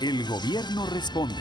El Gobierno responde.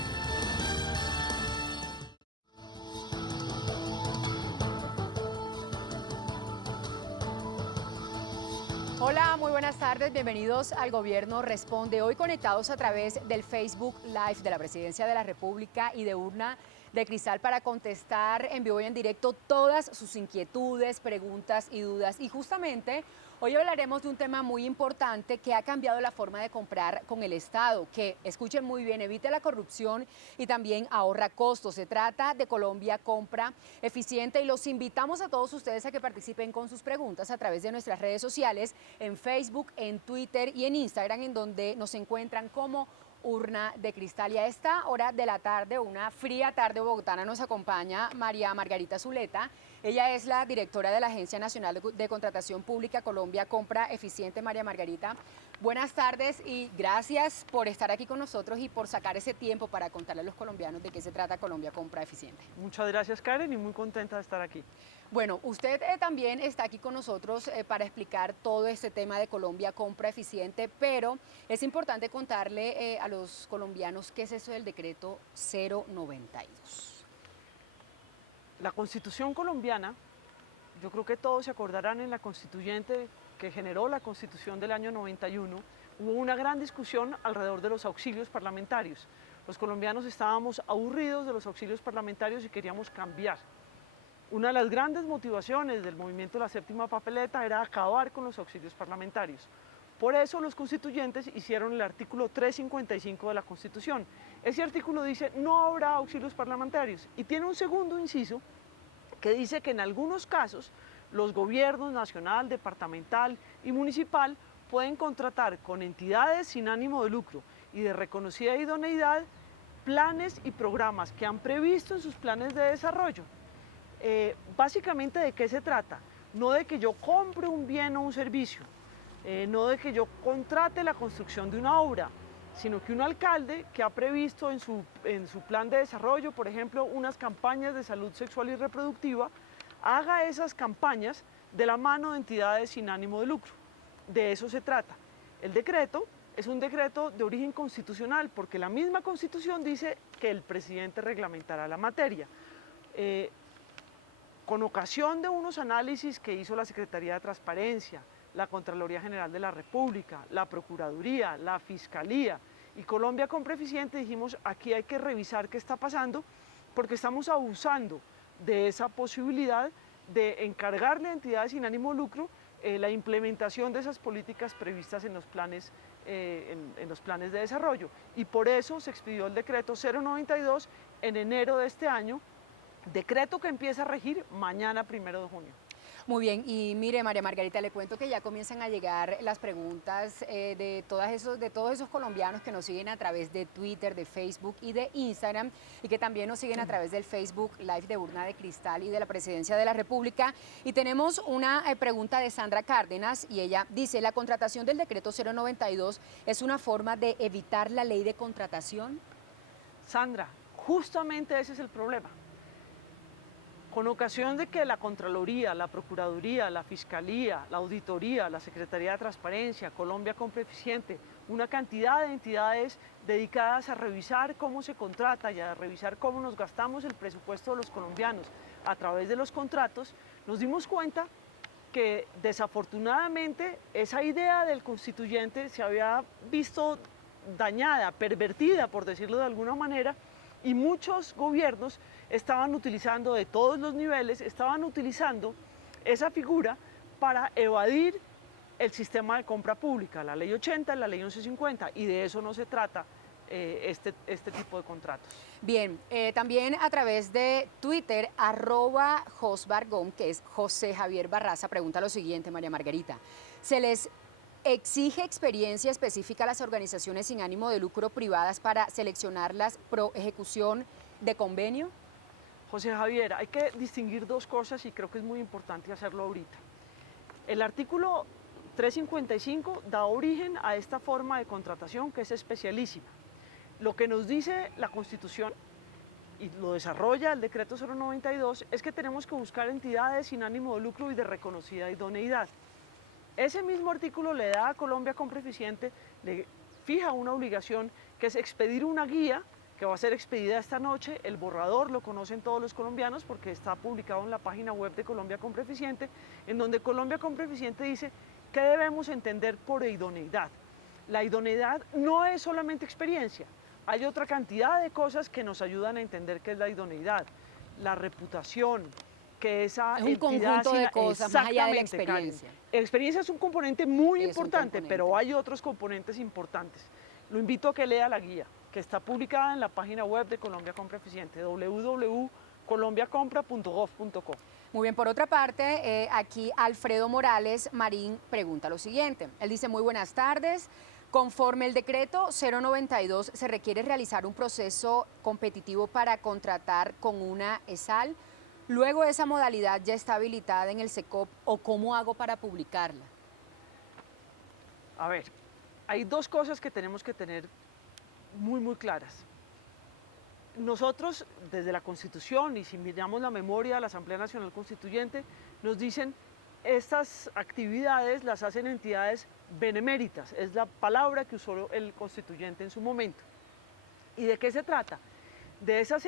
Hola, muy buenas tardes, bienvenidos al Gobierno Responde. Hoy conectados a través del Facebook Live de la Presidencia de la República y de Urna de Cristal para contestar en vivo y en directo todas sus inquietudes, preguntas y dudas. Y justamente hoy hablaremos de un tema muy importante que ha cambiado la forma de comprar con el Estado, que, escuchen muy bien, evita la corrupción y también ahorra costos. Se trata de Colombia Compra Eficiente y los invitamos a todos ustedes a que participen con sus preguntas a través de nuestras redes sociales, en Facebook, en Twitter y en Instagram, en donde nos encuentran como Urna de Cristal. Y a esta hora de la tarde, una fría tarde bogotana, nos acompaña María Margarita Zuleta. Ella es la directora de la Agencia Nacional de Contratación Pública Colombia Compra Eficiente. María Margarita, buenas tardes y gracias por estar aquí con nosotros y por sacar ese tiempo para contarle a los colombianos de qué se trata Colombia Compra Eficiente. Muchas gracias, Karen, y muy contenta de estar aquí. Bueno, usted también está aquí con nosotros para explicar todo este tema de Colombia Compra Eficiente, pero es importante contarle a los colombianos qué es eso del decreto 092. La Constitución colombiana, yo creo que todos se acordarán en la constituyente que generó la Constitución del año 91, hubo una gran discusión alrededor de los auxilios parlamentarios. Los colombianos estábamos aburridos de los auxilios parlamentarios y queríamos cambiar. Una de las grandes motivaciones del movimiento de la séptima papeleta era acabar con los auxilios parlamentarios. Por eso los constituyentes hicieron el artículo 355 de la Constitución. Ese artículo dice no habrá auxilios parlamentarios y tiene un segundo inciso que dice que en algunos casos los gobiernos nacional, departamental y municipal pueden contratar con entidades sin ánimo de lucro y de reconocida idoneidad planes y programas que han previsto en sus planes de desarrollo. Básicamente, ¿de qué se trata? No de que yo compre un bien o un servicio, no de que yo contrate la construcción de una obra, sino que un alcalde que ha previsto en su plan de desarrollo, por ejemplo, unas campañas de salud sexual y reproductiva, haga esas campañas de la mano de entidades sin ánimo de lucro. De eso se trata. El decreto es un decreto de origen constitucional, porque la misma Constitución dice que el presidente reglamentará la materia. Con ocasión de unos análisis que hizo la Secretaría de Transparencia, la Contraloría General de la República, la Procuraduría, la Fiscalía y Colombia Compra Eficiente, dijimos aquí hay que revisar qué está pasando porque estamos abusando de esa posibilidad de encargarle a entidades sin ánimo de lucro la implementación de esas políticas previstas en los planes de desarrollo. Y por eso se expidió el decreto 092 en enero de este año, decreto que empieza a regir mañana 1 de junio. Muy bien, y mire, María Margarita, le cuento que ya comienzan a llegar las preguntas de todos esos colombianos que nos siguen a través de Twitter, de Facebook y de Instagram, y que también nos siguen a través del Facebook Live de Urna de Cristal y de la Presidencia de la República. Y tenemos una pregunta de Sandra Cárdenas, y ella dice, ¿la contratación del decreto 092 es una forma de evitar la ley de contratación? Sandra, justamente ese es el problema. Con ocasión de que la Contraloría, la Procuraduría, la Fiscalía, la Auditoría, la Secretaría de Transparencia, Colombia Compra Eficiente, una cantidad de entidades dedicadas a revisar cómo se contrata y a revisar cómo nos gastamos el presupuesto de los colombianos a través de los contratos, nos dimos cuenta que desafortunadamente esa idea del constituyente se había visto dañada, pervertida, por decirlo de alguna manera, y muchos gobiernos estaban utilizando de todos los niveles, estaban utilizando esa figura para evadir el sistema de compra pública, la ley 80, la ley 1150, y de eso no se trata este tipo de contratos. Bien, también a través de Twitter, @Josbargón, que es José Javier Barraza, pregunta lo siguiente, María Margarita. ¿Se les exige experiencia específica a las organizaciones sin ánimo de lucro privadas para seleccionarlas pro ejecución de convenio? José Javier, hay que distinguir dos cosas y creo que es muy importante hacerlo ahorita. El artículo 355 da origen a esta forma de contratación que es especialísima. Lo que nos dice la Constitución y lo desarrolla el decreto 092 es que tenemos que buscar entidades sin ánimo de lucro y de reconocida idoneidad. Ese mismo artículo le da a Colombia Compra Eficiente, le fija una obligación que es expedir una guía que va a ser expedida esta noche. El borrador lo conocen todos los colombianos porque está publicado en la página web de Colombia Compra Eficiente, en donde Colombia Compra Eficiente dice qué debemos entender por idoneidad. La idoneidad no es solamente experiencia, hay otra cantidad de cosas que nos ayudan a entender qué es la idoneidad. La reputación, que esa es un conjunto de cosas más allá de la experiencia. Karen, experiencia es un componente muy importante, pero hay otros componentes importantes. Lo invito a que lea la guía, que está publicada en la página web de Colombia Compra Eficiente, www.colombiacompra.gov.co. Muy bien, por otra parte, aquí Alfredo Morales Marín pregunta lo siguiente. Él dice, muy buenas tardes. Conforme el decreto 092, ¿se requiere realizar un proceso competitivo para contratar con una ESAL? Luego esa modalidad ya está habilitada en el SECOP, ¿o cómo hago para publicarla? A ver, hay dos cosas que tenemos que tener muy claras. Nosotros, desde la Constitución, y si miramos la memoria de la Asamblea Nacional Constituyente, nos dicen estas actividades las hacen entidades beneméritas, es la palabra que usó el constituyente en su momento. ¿Y de qué se trata? De esas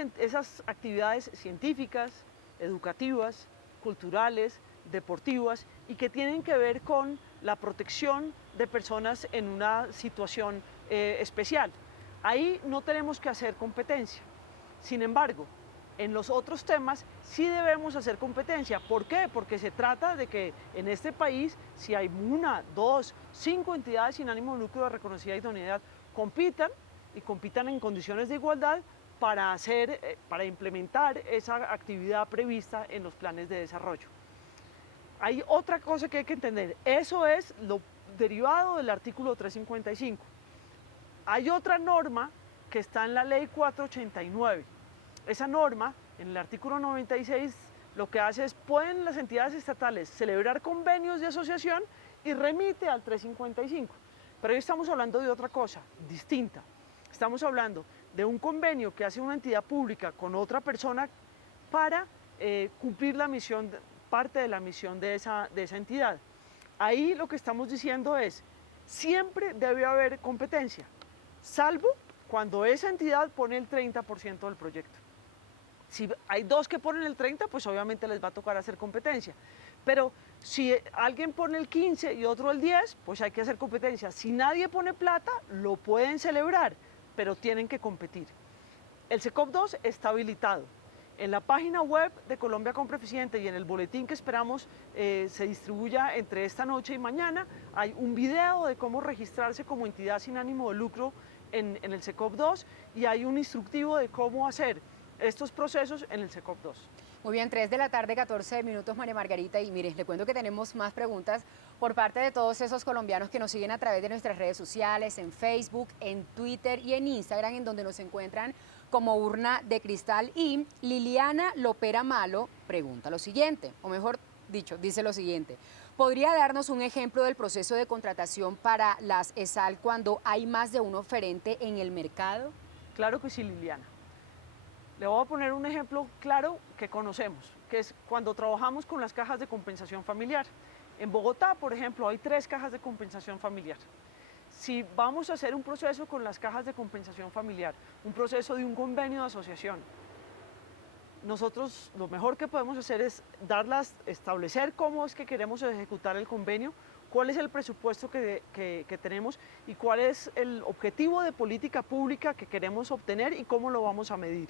actividades científicas, educativas, culturales, deportivas, y que tienen que ver con la protección de personas en una situación especial. Ahí no tenemos que hacer competencia. Sin embargo, en los otros temas sí debemos hacer competencia. ¿Por qué? Porque se trata de que en este país, si hay 1, 2, 5 entidades sin ánimo de lucro de reconocida idoneidad, compitan en condiciones de igualdad para implementar esa actividad prevista en los planes de desarrollo. Hay otra cosa que hay que entender, eso es lo derivado del artículo 355. Hay otra norma que está en la ley 489. Esa norma, en el artículo 96, lo que hace es, pueden las entidades estatales celebrar convenios de asociación y remite al 355. Pero hoy estamos hablando de otra cosa, distinta. Estamos hablando de un convenio que hace una entidad pública con otra persona para cumplir la misión, parte de la misión de esa entidad. Ahí lo que estamos diciendo es, siempre debe haber competencia, salvo cuando esa entidad pone el 30% del proyecto. Si hay dos que ponen el 30%, pues obviamente les va a tocar hacer competencia. Pero si alguien pone el 15% y otro el 10%, pues hay que hacer competencia. Si nadie pone plata, lo pueden celebrar, pero tienen que competir. El SECOP 2 está habilitado. En la página web de Colombia Compra Eficiente y en el boletín que esperamos se distribuya entre esta noche y mañana, hay un video de cómo registrarse como entidad sin ánimo de lucro en el SECOP 2 y hay un instructivo de cómo hacer estos procesos en el SECOP 2. Muy bien, 3 de la tarde, 14 minutos, María Margarita. Y mire, le cuento que tenemos más preguntas por parte de todos esos colombianos que nos siguen a través de nuestras redes sociales, en Facebook, en Twitter y en Instagram, en donde nos encuentran como Urna de Cristal. Y Liliana Lopera Malo pregunta lo siguiente, o mejor dicho, dice lo siguiente. ¿Podría darnos un ejemplo del proceso de contratación para las ESAL cuando hay más de un oferente en el mercado? Claro que sí, Liliana. Le voy a poner un ejemplo claro que conocemos, que es cuando trabajamos con las cajas de compensación familiar. En Bogotá, por ejemplo, hay 3 cajas de compensación familiar. Si vamos a hacer un proceso con las cajas de compensación familiar, un proceso de un convenio de asociación, nosotros lo mejor que podemos hacer es establecer cómo es que queremos ejecutar el convenio, cuál es el presupuesto que tenemos y cuál es el objetivo de política pública que queremos obtener y cómo lo vamos a medir.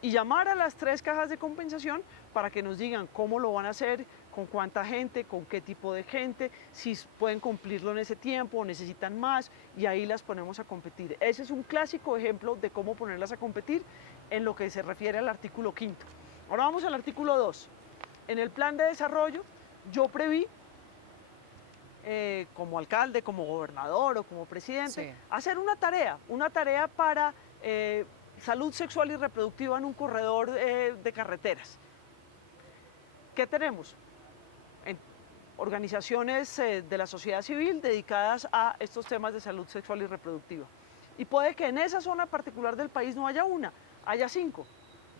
Y llamar a las 3 cajas de compensación para que nos digan cómo lo van a hacer, con cuánta gente, con qué tipo de gente, si pueden cumplirlo en ese tiempo o necesitan más, y ahí las ponemos a competir. Ese es un clásico ejemplo de cómo ponerlas a competir en lo que se refiere al artículo 5º. Ahora vamos al artículo 2. En el plan de desarrollo yo preví, como alcalde, como gobernador o como presidente, sí, hacer una tarea para salud sexual y reproductiva en un corredor de carreteras. ¿Qué tenemos? Organizaciones de la sociedad civil dedicadas a estos temas de salud sexual y reproductiva. Y puede que en esa zona particular del país no haya una, haya 5.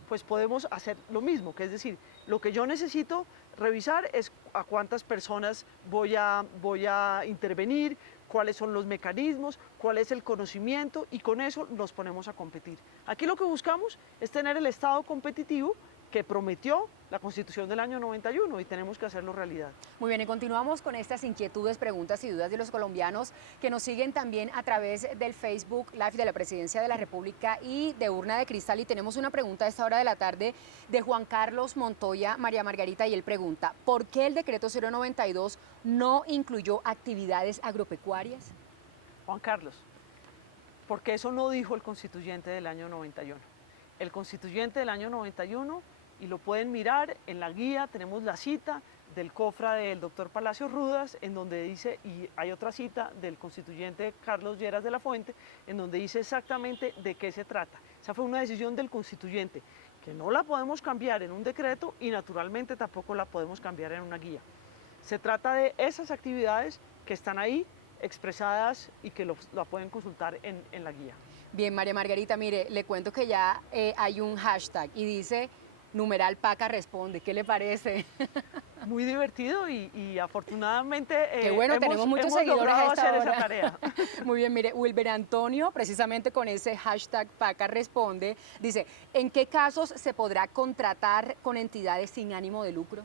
Pues podemos hacer lo mismo, que es decir, lo que yo necesito revisar es a cuántas personas voy a intervenir, cuáles son los mecanismos, cuál es el conocimiento, y con eso nos ponemos a competir. Aquí lo que buscamos es tener el Estado competitivo que prometió la Constitución del año 91 y tenemos que hacerlo realidad. Muy bien, y continuamos con estas inquietudes, preguntas y dudas de los colombianos que nos siguen también a través del Facebook Live de la Presidencia de la República y de Urna de Cristal. Y tenemos una pregunta a esta hora de la tarde de Juan Carlos Montoya, María Margarita, y él pregunta: ¿por qué el decreto 092 no incluyó actividades agropecuarias? Juan Carlos, porque eso no dijo el constituyente del año 91. El constituyente del año 91, y lo pueden mirar en la guía, tenemos la cita del COFRA del doctor Palacios Rudas, en donde dice, y hay otra cita del constituyente Carlos Lleras de la Fuente, en donde dice exactamente de qué se trata. Esa fue una decisión del constituyente, que no la podemos cambiar en un decreto y naturalmente tampoco la podemos cambiar en una guía. Se trata de esas actividades que están ahí expresadas y que la pueden consultar en la guía. Bien, María Margarita, mire, le cuento que ya hay un hashtag y dice numeral Paca responde. ¿Qué le parece? Muy divertido y afortunadamente qué bueno, tenemos muchos seguidores logrado a esta hacer hora. esa tarea. Muy bien, mire, Wilber Antonio, precisamente con ese hashtag Paca responde, dice: ¿en qué casos se podrá contratar con entidades sin ánimo de lucro?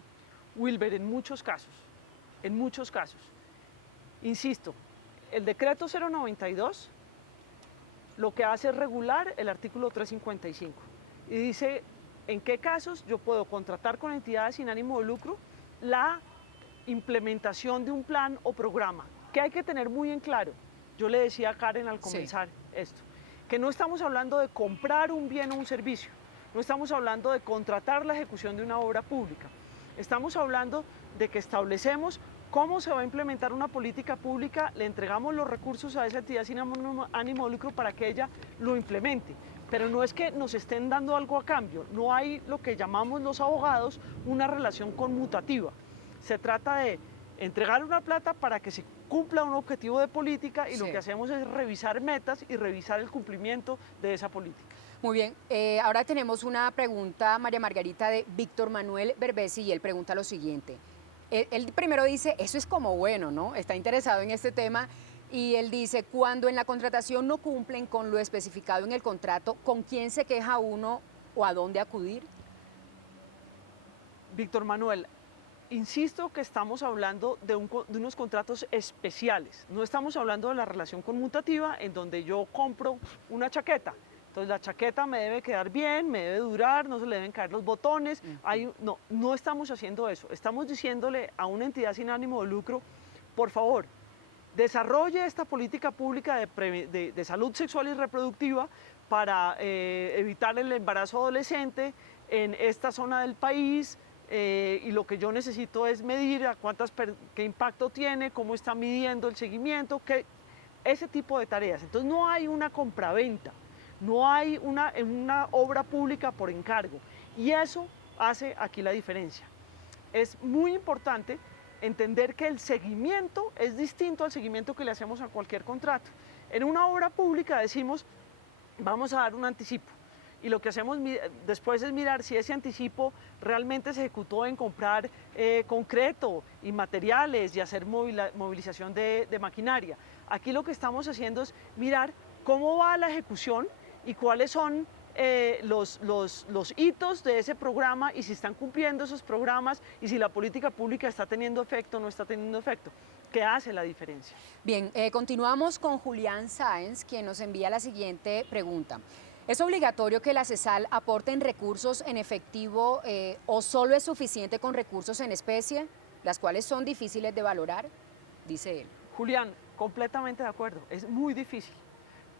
Wilber, en muchos casos, en muchos casos. Insisto, el decreto 092 lo que hace es regular el artículo 355 y dice en qué casos yo puedo contratar con entidades sin ánimo de lucro la implementación de un plan o programa, que hay que tener muy en claro. Yo le decía a Karen al comenzar esto, que no estamos hablando de comprar un bien o un servicio, no estamos hablando de contratar la ejecución de una obra pública, estamos hablando de que establecemos cómo se va a implementar una política pública, le entregamos los recursos a esa entidad sin ánimo de lucro para que ella lo implemente. Pero no es que nos estén dando algo a cambio, no hay lo que llamamos los abogados una relación conmutativa. Se trata de entregar una plata para que se cumpla un objetivo de política y lo que hacemos es revisar metas y revisar el cumplimiento de esa política. Muy bien, ahora tenemos una pregunta, María Margarita, de Víctor Manuel Berbesi, y él pregunta lo siguiente. Él primero dice, eso es como bueno, ¿no? Está interesado en este tema, y él dice, cuando en la contratación no cumplen con lo especificado en el contrato, ¿con quién se queja uno o a dónde acudir? Víctor Manuel, insisto que estamos hablando de unos contratos especiales, no estamos hablando de la relación conmutativa en donde yo compro una chaqueta. Entonces la chaqueta me debe quedar bien, me debe durar, no se le deben caer los botones. No estamos haciendo eso. Estamos diciéndole a una entidad sin ánimo de lucro, por favor, desarrolle esta política pública de salud sexual y reproductiva para evitar el embarazo adolescente en esta zona del país. Y lo que yo necesito es medir qué impacto tiene, cómo está midiendo el seguimiento, ese tipo de tareas. Entonces no hay una compraventa. No hay una obra pública por encargo y eso hace aquí la diferencia. Es muy importante entender que el seguimiento es distinto al seguimiento que le hacemos a cualquier contrato. En una obra pública decimos, vamos a dar un anticipo y lo que hacemos después es mirar si ese anticipo realmente se ejecutó en comprar concreto y materiales y hacer movilización de maquinaria. Aquí lo que estamos haciendo es mirar cómo va la ejecución y cuáles son los hitos de ese programa y si están cumpliendo esos programas y si la política pública está teniendo efecto o no está teniendo efecto. ¿Qué hace la diferencia? Bien, continuamos con Julián Sáenz, quien nos envía la siguiente pregunta. ¿Es obligatorio que la CESAL aporten recursos en efectivo o solo es suficiente con recursos en especie, las cuales son difíciles de valorar? Dice él. Julián, completamente de acuerdo, es muy difícil.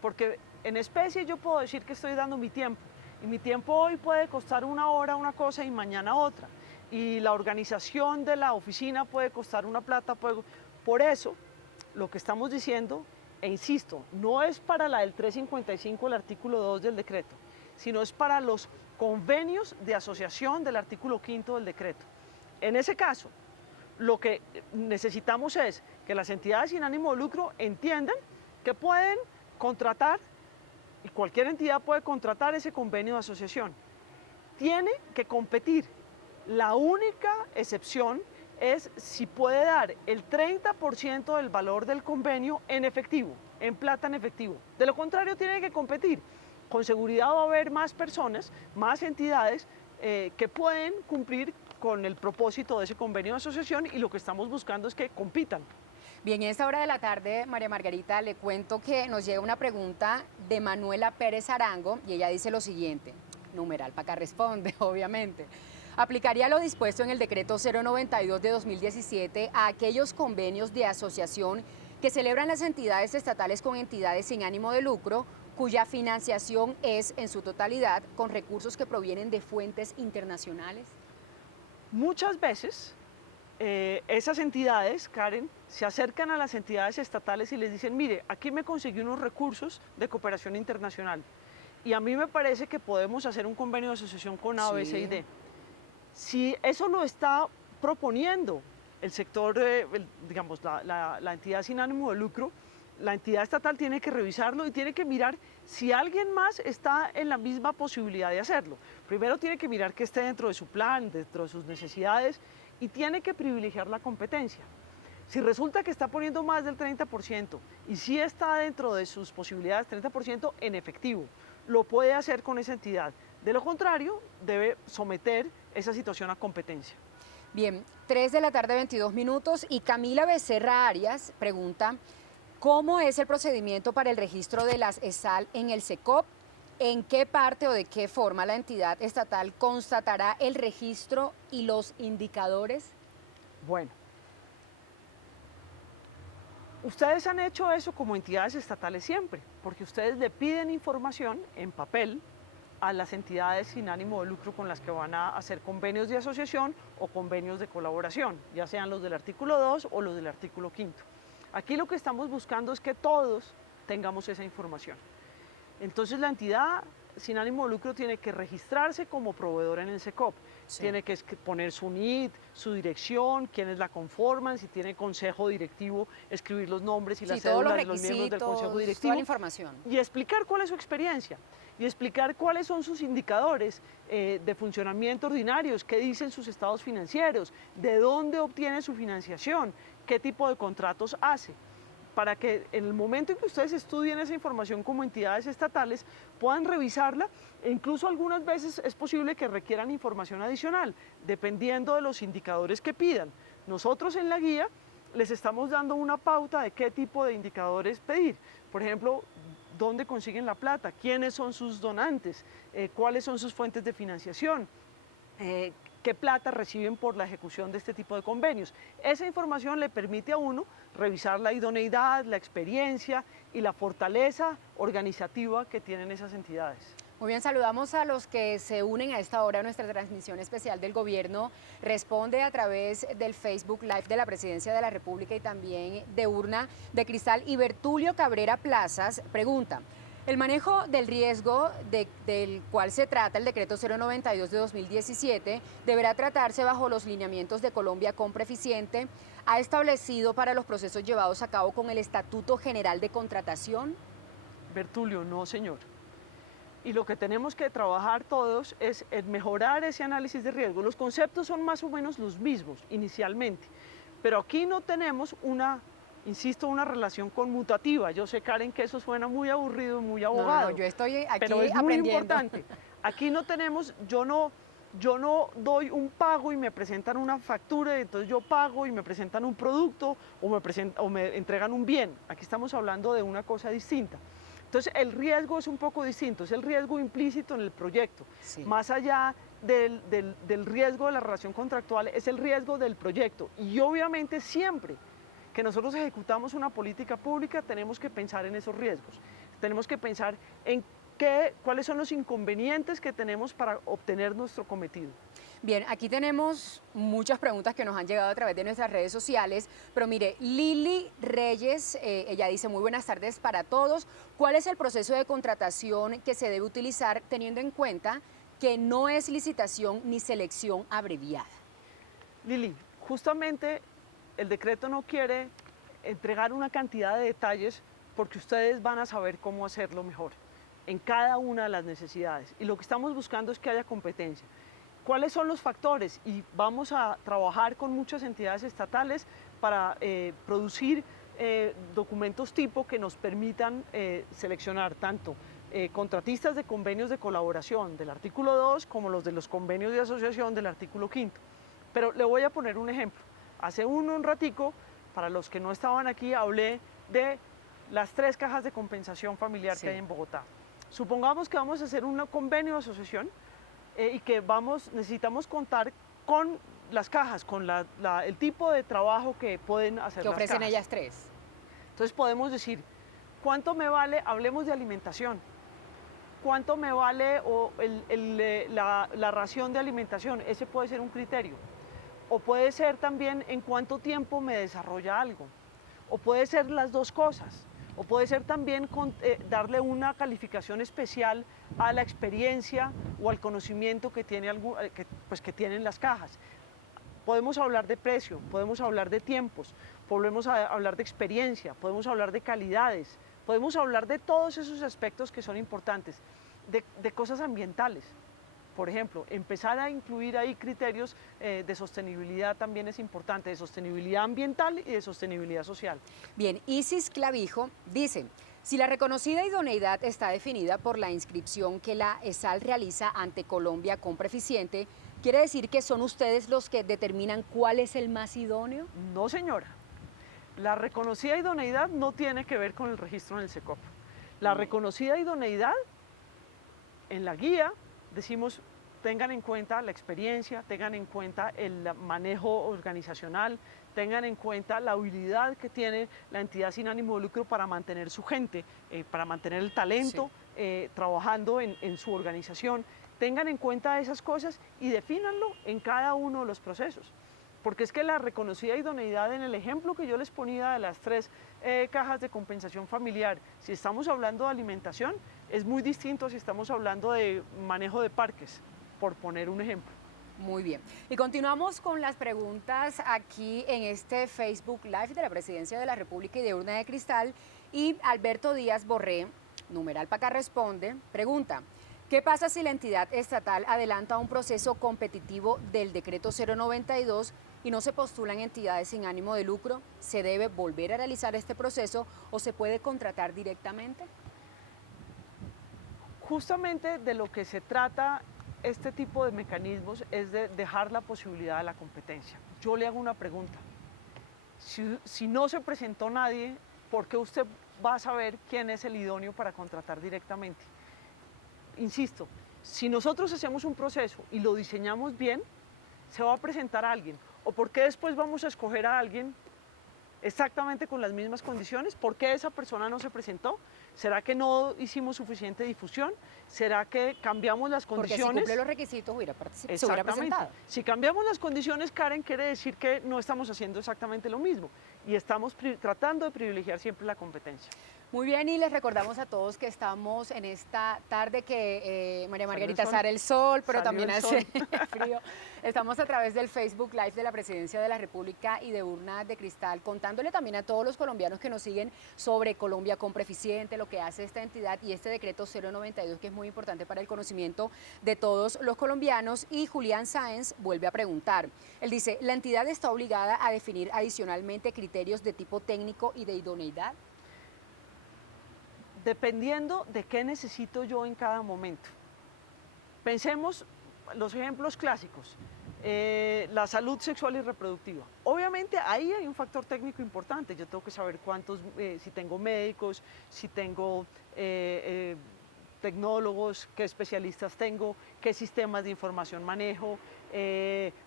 Porque en especie yo puedo decir que estoy dando mi tiempo, y mi tiempo hoy puede costar una hora una cosa y mañana otra, y la organización de la oficina puede costar una plata. Por eso, lo que estamos diciendo, e insisto, no es para la del 355, el artículo 2 del decreto, sino es para los convenios de asociación del artículo 5 del decreto. En ese caso, lo que necesitamos es que las entidades sin ánimo de lucro entiendan que pueden contratar, y cualquier entidad puede contratar ese convenio de asociación. Tiene que competir. La única excepción es si puede dar el 30% del valor del convenio en efectivo, en plata en efectivo. De lo contrario, tiene que competir. Con seguridad va a haber más personas, más entidades que pueden cumplir con el propósito de ese convenio de asociación y lo que estamos buscando es que compitan. Bien, en esta hora de la tarde, María Margarita, le cuento que nos llega una pregunta de Manuela Pérez Arango y ella dice lo siguiente, numeral, para acá responde, obviamente. ¿Aplicaría lo dispuesto en el decreto 092 de 2017 a aquellos convenios de asociación que celebran las entidades estatales con entidades sin ánimo de lucro, cuya financiación es en su totalidad con recursos que provienen de fuentes internacionales? Muchas veces esas entidades, Karen, se acercan a las entidades estatales y les dicen, mire, aquí me conseguí unos recursos de cooperación internacional y a mí me parece que podemos hacer un convenio de asociación con A, B, C y D. Si eso lo está proponiendo el sector, digamos, la entidad sin ánimo de lucro, la entidad estatal tiene que revisarlo y tiene que mirar si alguien más está en la misma posibilidad de hacerlo. Primero tiene que mirar que esté dentro de su plan, dentro de sus necesidades y tiene que privilegiar la competencia. Si resulta que está poniendo más del 30% y sí está dentro de sus posibilidades 30% en efectivo, lo puede hacer con esa entidad. De lo contrario, debe someter esa situación a competencia. Bien, 3 de la tarde, 22 minutos, y Camila Becerra Arias pregunta, ¿cómo es el procedimiento para el registro de las ESAL en el SECOP? ¿En qué parte o de qué forma la entidad estatal constatará el registro y los indicadores? Bueno, ustedes han hecho eso como entidades estatales siempre, porque ustedes le piden información en papel a las entidades sin ánimo de lucro con las que van a hacer convenios de asociación o convenios de colaboración, ya sean los del artículo 2 o los del artículo 5. Aquí lo que estamos buscando es que todos tengamos esa información. Entonces la entidad sin ánimo de lucro tiene que registrarse como proveedor en el SECOP. Sí. Tiene que poner su NIT, su dirección, quiénes la conforman, si tiene consejo directivo, escribir los nombres y las cédulas de los miembros del consejo directivo. Toda la información. Y explicar cuál es su experiencia y explicar cuáles son sus indicadores de funcionamiento ordinarios, qué dicen sus estados financieros, de dónde obtiene su financiación, qué tipo de contratos hace, para que en el momento en que ustedes estudien esa información como entidades estatales puedan revisarla e incluso algunas veces es posible que requieran información adicional, dependiendo de los indicadores que pidan. Nosotros en la guía les estamos dando una pauta de qué tipo de indicadores pedir. Por ejemplo, dónde consiguen la plata, quiénes son sus donantes, cuáles son sus fuentes de financiación, qué plata reciben por la ejecución de este tipo de convenios. Esa información le permite a uno revisar la idoneidad, la experiencia y la fortaleza organizativa que tienen esas entidades. Muy bien, saludamos a los que se unen a esta hora a nuestra transmisión especial del Gobierno. Responde a través del Facebook Live de la Presidencia de la República y también de Urna de Cristal. Y Bertulio Cabrera Plazas pregunta, el manejo del riesgo del cual se trata el decreto 092 de 2017 deberá tratarse bajo los lineamientos de Colombia Compra Eficiente. ¿Ha establecido para los procesos llevados a cabo con el Estatuto General de Contratación? Bertulio, no señor. Y lo que tenemos que trabajar todos es en mejorar ese análisis de riesgo. Los conceptos son más o menos los mismos inicialmente, pero aquí no tenemos insisto, una relación conmutativa. Yo sé, Karen, que eso suena muy aburrido, muy abogado. No, yo estoy aquí pero es aprendiendo. Muy importante. Aquí no tenemos, yo no doy un pago y me presentan una factura, y entonces yo pago y me presentan un producto o me entregan un bien. Aquí estamos hablando de una cosa distinta. Entonces el riesgo es un poco distinto, es el riesgo implícito en el proyecto. Sí. Más allá del riesgo de la relación contractual, es el riesgo del proyecto. Y obviamente siempre que nosotros ejecutamos una política pública tenemos que pensar en esos riesgos. Tenemos que pensar en cuáles son los inconvenientes que tenemos para obtener nuestro cometido. Bien, aquí tenemos muchas preguntas que nos han llegado a través de nuestras redes sociales, pero mire, Lili Reyes, ella dice, muy buenas tardes para todos. ¿Cuál es el proceso de contratación que se debe utilizar teniendo en cuenta que no es licitación ni selección abreviada? Lili, justamente el decreto no quiere entregar una cantidad de detalles porque ustedes van a saber cómo hacerlo mejor en cada una de las necesidades. Y lo que estamos buscando es que haya competencia. ¿Cuáles son los factores? Y vamos a trabajar con muchas entidades estatales para producir documentos tipo que nos permitan seleccionar tanto contratistas de convenios de colaboración del artículo 2 como los de los convenios de asociación del artículo 5. Pero le voy a poner un ejemplo. Hace un ratico, para los que no estaban aquí, hablé de las 3 cajas de compensación familiar que hay en Bogotá. Supongamos que vamos a hacer un convenio de asociación y que necesitamos contar con las cajas, con el tipo de trabajo que pueden hacer las cajas. Que ofrecen ellas 3. Entonces podemos decir, ¿cuánto me vale? Hablemos de alimentación. ¿Cuánto me vale la ración de alimentación? Ese puede ser un criterio. O puede ser también en cuánto tiempo me desarrolla algo. O puede ser las dos cosas. O puede ser también darle una calificación especial a la experiencia o al conocimiento que tienen las cajas. Podemos hablar de precio, podemos hablar de tiempos, podemos hablar de experiencia, podemos hablar de calidades, podemos hablar de todos esos aspectos que son importantes, de cosas ambientales. Por ejemplo, empezar a incluir ahí criterios de sostenibilidad también es importante, de sostenibilidad ambiental y de sostenibilidad social. Bien, Isis Clavijo dice, si la reconocida idoneidad está definida por la inscripción que la ESAL realiza ante Colombia Compra Eficiente, ¿quiere decir que son ustedes los que determinan cuál es el más idóneo? No, señora. La reconocida idoneidad no tiene que ver con el registro en el SECOP. La reconocida idoneidad en la guía decimos, tengan en cuenta la experiencia, tengan en cuenta el manejo organizacional, tengan en cuenta la habilidad que tiene la entidad sin ánimo de lucro para mantener su gente, para mantener el talento trabajando en su organización. Tengan en cuenta esas cosas y defínanlo en cada uno de los procesos. Porque es que la reconocida idoneidad en el ejemplo que yo les ponía de las 3 cajas de compensación familiar, si estamos hablando de alimentación, es muy distinto si estamos hablando de manejo de parques, por poner un ejemplo. Muy bien. Y continuamos con las preguntas aquí en este Facebook Live de la Presidencia de la República y de Urna de Cristal. Y Alberto Díaz Borré, numeral para acá responde, pregunta, ¿qué pasa si la entidad estatal adelanta un proceso competitivo del decreto 092 y no se postulan entidades sin ánimo de lucro? ¿Se debe volver a realizar este proceso o se puede contratar directamente? Justamente de lo que se trata este tipo de mecanismos es de dejar la posibilidad de la competencia. Yo le hago una pregunta. Si no se presentó nadie, ¿por qué usted va a saber quién es el idóneo para contratar directamente? Insisto, si nosotros hacemos un proceso y lo diseñamos bien, se va a presentar a alguien. ¿O por qué después vamos a escoger a alguien exactamente con las mismas condiciones? ¿Por qué esa persona no se presentó? ¿Será que no hicimos suficiente difusión? ¿Será que cambiamos las condiciones? Porque si cumple los requisitos se hubiera presentado. Si cambiamos las condiciones, Karen, quiere decir que no estamos haciendo exactamente lo mismo y estamos tratando de privilegiar siempre la competencia. Muy bien, y les recordamos a todos que estamos en esta tarde que María Margarita sale el sol, pero también hace frío. Estamos a través del Facebook Live de la Presidencia de la República y de Urna de Cristal, contándole también a todos los colombianos que nos siguen sobre Colombia Compra Eficiente, lo que hace esta entidad y este decreto 092, que es muy importante para el conocimiento de todos los colombianos. Y Julián Sáenz vuelve a preguntar. Él dice, ¿la entidad está obligada a definir adicionalmente criterios de tipo técnico y de idoneidad? Dependiendo de qué necesito yo en cada momento. Pensemos los ejemplos clásicos, la salud sexual y reproductiva. Obviamente ahí hay un factor técnico importante, yo tengo que saber si tengo médicos, si tengo tecnólogos, qué especialistas tengo, qué sistemas de información manejo,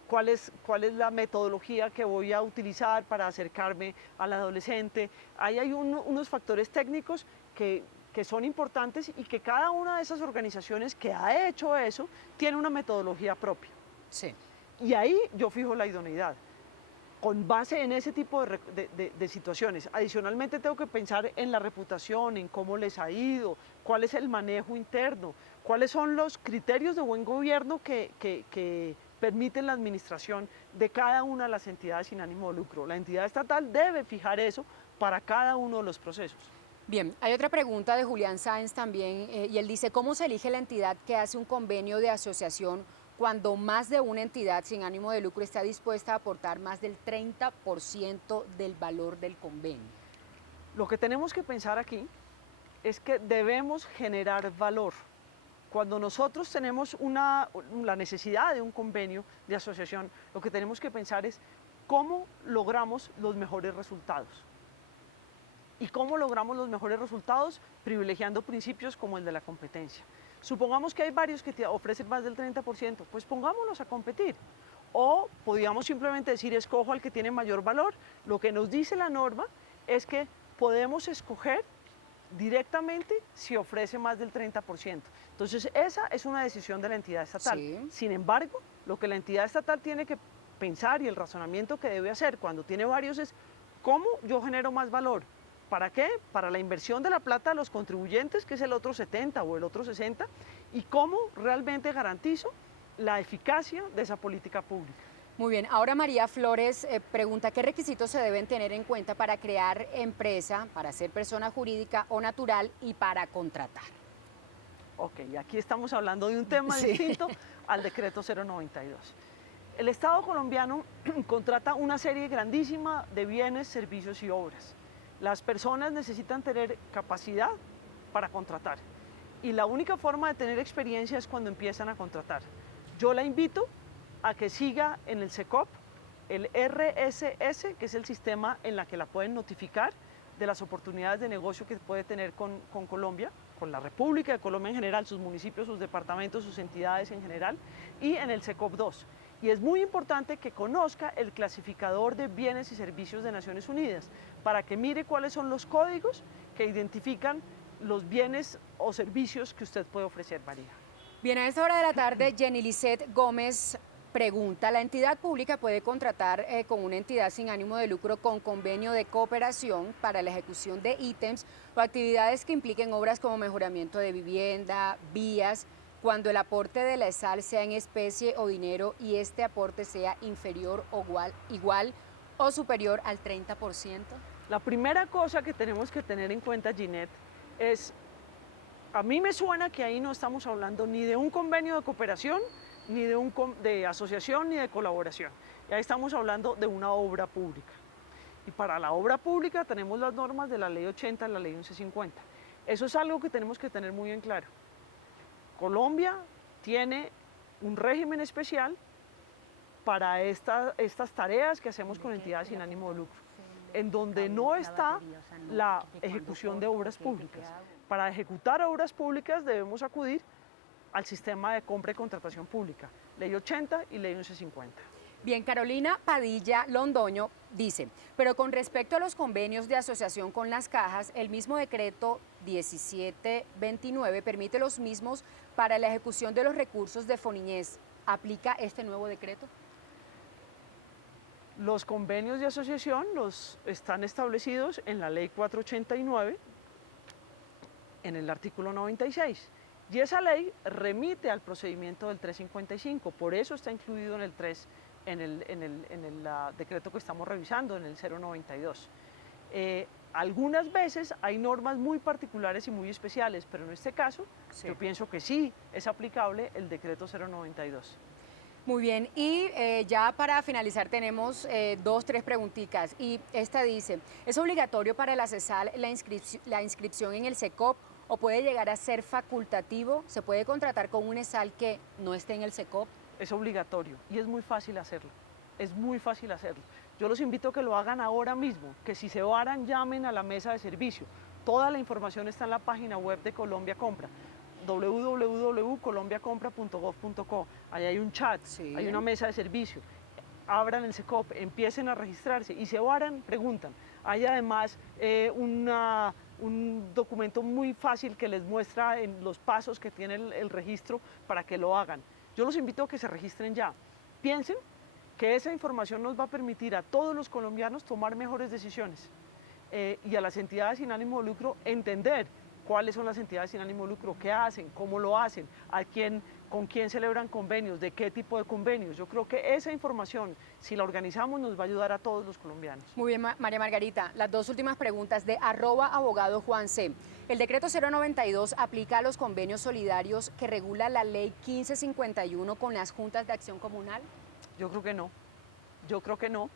cuál es la metodología que voy a utilizar para acercarme al adolescente. Ahí hay unos factores técnicos que son importantes y que cada una de esas organizaciones que ha hecho eso tiene una metodología propia. Sí. Y ahí yo fijo la idoneidad, con base en ese tipo de situaciones. Adicionalmente tengo que pensar en la reputación, en cómo les ha ido, cuál es el manejo interno, cuáles son los criterios de buen gobierno que permiten la administración de cada una de las entidades sin ánimo de lucro. La entidad estatal debe fijar eso para cada uno de los procesos. Bien, hay otra pregunta de Julián Sáenz también, y él dice, ¿cómo se elige la entidad que hace un convenio de asociación cuando más de una entidad sin ánimo de lucro está dispuesta a aportar más del 30% del valor del convenio? Lo que tenemos que pensar aquí es que debemos generar valor. Cuando nosotros tenemos la necesidad de un convenio de asociación, lo que tenemos que pensar es cómo logramos los mejores resultados. ¿Y cómo logramos los mejores resultados? Privilegiando principios como el de la competencia. Supongamos que hay varios que te ofrecen más del 30%, pues pongámoslos a competir. O podríamos simplemente decir, escojo al que tiene mayor valor. Lo que nos dice la norma es que podemos escoger directamente si ofrece más del 30%. Entonces, esa es una decisión de la entidad estatal. Sí. Sin embargo, lo que la entidad estatal tiene que pensar y el razonamiento que debe hacer cuando tiene varios es, ¿cómo yo genero más valor? ¿Para qué? Para la inversión de la plata de los contribuyentes, que es el otro 70 o el otro 60, y cómo realmente garantizo la eficacia de esa política pública. Muy bien, ahora María Flores pregunta qué requisitos se deben tener en cuenta para crear empresa, para ser persona jurídica o natural y para contratar. Ok, aquí estamos hablando de un tema Sí. distinto al decreto 092. El Estado colombiano contrata una serie grandísima de bienes, servicios y obras. Las personas necesitan tener capacidad para contratar y la única forma de tener experiencia es cuando empiezan a contratar. Yo la invito a que siga en el SECOP, el RSS, que es el sistema en la que la pueden notificar de las oportunidades de negocio que puede tener con Colombia, con la República de Colombia en general, sus municipios, sus departamentos, sus entidades en general, y en el SECOP 2. Y es muy importante que conozca el clasificador de bienes y servicios de Naciones Unidas, para que mire cuáles son los códigos que identifican los bienes o servicios que usted puede ofrecer, María. Bien, a esta hora de la tarde, Jenny Lisset Gómez pregunta, ¿la entidad pública puede contratar con una entidad sin ánimo de lucro con convenio de cooperación para la ejecución de ítems o actividades que impliquen obras como mejoramiento de vivienda, vías, cuando el aporte de la ESAL sea en especie o dinero y este aporte sea inferior o igual o superior al 30%? La primera cosa que tenemos que tener en cuenta, Ginette, es, a mí me suena que ahí no estamos hablando ni de un convenio de cooperación, ni de asociación, ni de colaboración. Y ahí estamos hablando de una obra pública. Y para la obra pública tenemos las normas de la Ley 80 y la Ley 1150. Eso es algo que tenemos que tener muy en claro. Colombia tiene un régimen especial para estas tareas que hacemos con entidades sin ánimo de lucro, en donde no está la ejecución de obras públicas. Para ejecutar obras públicas debemos acudir al sistema de compra y contratación pública, Ley 80 y Ley 1150. Bien, Carolina Padilla Londoño dice, pero con respecto a los convenios de asociación con las cajas, el mismo decreto 1729 permite los mismos para la ejecución de los recursos de Foniñez. ¿Aplica este nuevo decreto? Los convenios de asociación están establecidos en la Ley 489, en el artículo 96. Y esa ley remite al procedimiento del 355, por eso está incluido en el 3, en el decreto que estamos revisando, en el 092. Algunas veces hay normas muy particulares y muy especiales, pero en este caso yo pienso que sí es aplicable el decreto 092. Muy bien, y ya para finalizar tenemos tres preguntitas, y esta dice, ¿es obligatorio para la CESAL la inscripción en el SECOP o puede llegar a ser facultativo? ¿Se puede contratar con un ESAL que no esté en el SECOP? Es obligatorio y es muy fácil hacerlo, es muy fácil hacerlo. Yo los invito a que lo hagan ahora mismo, que si se varan llamen a la mesa de servicio. Toda la información está en la página web de Colombia Compra, www.colombiacompra.gov.co. Ahí hay un chat, hay una mesa de servicio. Abran el SECOP, empiecen a registrarse y se varan, preguntan. Hay además un documento muy fácil que les muestra en los pasos que tiene el registro para que lo hagan. Yo los invito a que se registren ya. Piensen que esa información nos va a permitir a todos los colombianos tomar mejores decisiones y a las entidades sin ánimo de lucro entender cuáles son las entidades sin ánimo de lucro, qué hacen, cómo lo hacen, a quién con quién celebran convenios, de qué tipo de convenios. Yo creo que esa información, si la organizamos, nos va a ayudar a todos los colombianos. Muy bien, María Margarita. Las dos últimas preguntas de @abogado Juan C. ¿El decreto 092 aplica a los convenios solidarios que regula la ley 1551 con las juntas de acción comunal? Yo creo que no. Yo creo que no.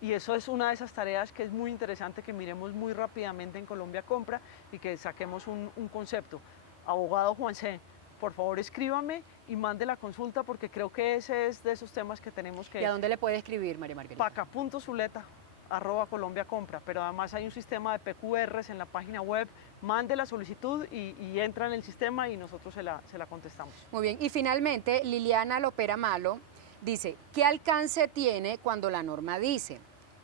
Y eso es una de esas tareas que es muy interesante que miremos muy rápidamente en Colombia Compra y que saquemos un concepto. Abogado Juan C., por favor escríbame y mande la consulta porque creo que ese es de esos temas que tenemos que... ¿Y a dónde le puede escribir, María Margarita? paca.zuleta@colombiacompra, pero además hay un sistema de PQRs en la página web, mande la solicitud y entra en el sistema y nosotros se la contestamos. Muy bien, y finalmente Liliana Lopera Malo dice, ¿qué alcance tiene cuando la norma dice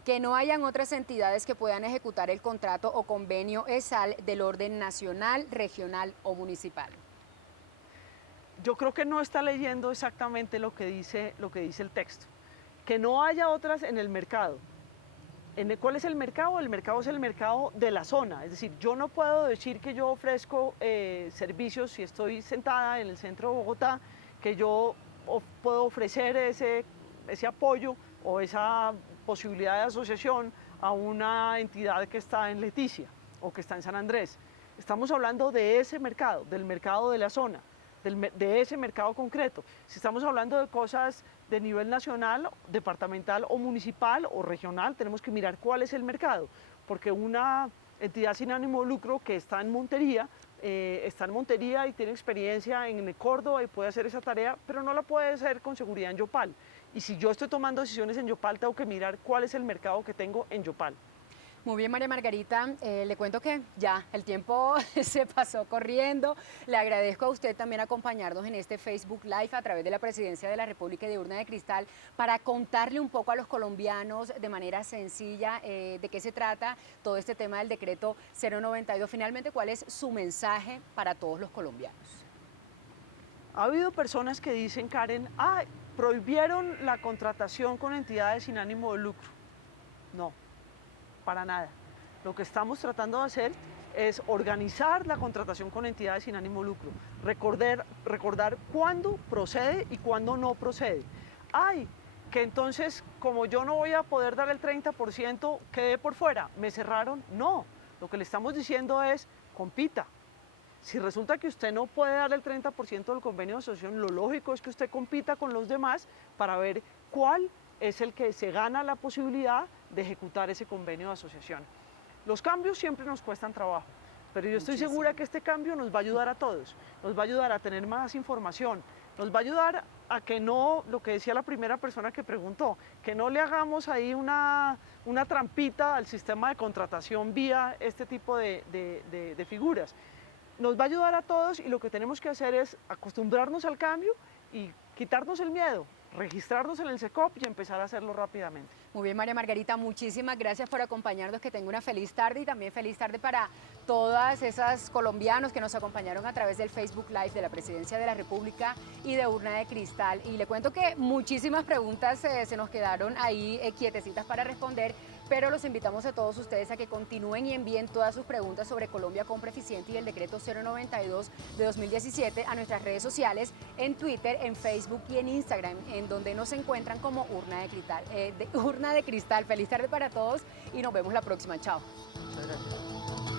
que no hayan otras entidades que puedan ejecutar el contrato o convenio ESAL del orden nacional, regional o municipal? Yo creo que no está leyendo exactamente lo que dice el texto. Que no haya otras en el mercado. ¿Cuál es el mercado? El mercado es el mercado de la zona. Es decir, yo no puedo decir que yo ofrezco servicios si estoy sentada en el centro de Bogotá, que yo puedo ofrecer ese apoyo o esa posibilidad de asociación a una entidad que está en Leticia o que está en San Andrés. Estamos hablando de ese mercado, del mercado de la zona, de ese mercado concreto. Si estamos hablando de cosas de nivel nacional, departamental o municipal o regional, tenemos que mirar cuál es el mercado, porque una entidad sin ánimo de lucro que está en Montería y tiene experiencia en Córdoba y puede hacer esa tarea, pero no la puede hacer con seguridad en Yopal. Y si yo estoy tomando decisiones en Yopal, tengo que mirar cuál es el mercado que tengo en Yopal. Muy bien, María Margarita, le cuento que ya el tiempo se pasó corriendo. Le agradezco a usted también acompañarnos en este Facebook Live a través de la Presidencia de la República y de Urna de Cristal para contarle un poco a los colombianos de manera sencilla de qué se trata todo este tema del decreto 092. Finalmente, ¿cuál es su mensaje para todos los colombianos? Ha habido personas que dicen, Karen, prohibieron la contratación con entidades sin ánimo de lucro. No. Para nada. Lo que estamos tratando de hacer es organizar la contratación con entidades sin ánimo de lucro, recordar cuándo procede y cuándo no procede. Que entonces, como yo no voy a poder dar el 30%, quedé por fuera, ¿me cerraron? No, lo que le estamos diciendo es, compita. Si resulta que usted no puede dar el 30% del convenio de asociación, lo lógico es que usted compita con los demás para ver cuál es el que se gana la posibilidad de ejecutar ese convenio de asociación. Los cambios siempre nos cuestan trabajo, pero yo estoy segura que este cambio nos va a ayudar a todos, nos va a ayudar a tener más información, nos va a ayudar a que no, lo que decía la primera persona que preguntó, que no le hagamos ahí una trampita al sistema de contratación vía este tipo de figuras. Nos va a ayudar a todos y lo que tenemos que hacer es acostumbrarnos al cambio y quitarnos el miedo, registrarnos en el SECOP y empezar a hacerlo rápidamente. Muy bien, María Margarita, muchísimas gracias por acompañarnos, que tenga una feliz tarde y también feliz tarde para todas esas colombianos que nos acompañaron a través del Facebook Live de la Presidencia de la República y de Urna de Cristal. Y le cuento que muchísimas preguntas se nos quedaron ahí quietecitas para responder, pero los invitamos a todos ustedes a que continúen y envíen todas sus preguntas sobre Colombia Compra Eficiente y el decreto 092 de 2017 a nuestras redes sociales, en Twitter, en Facebook y en Instagram, en donde nos encuentran como Urna de Cristal. Feliz tarde para todos y nos vemos la próxima. Chao. Muchas gracias.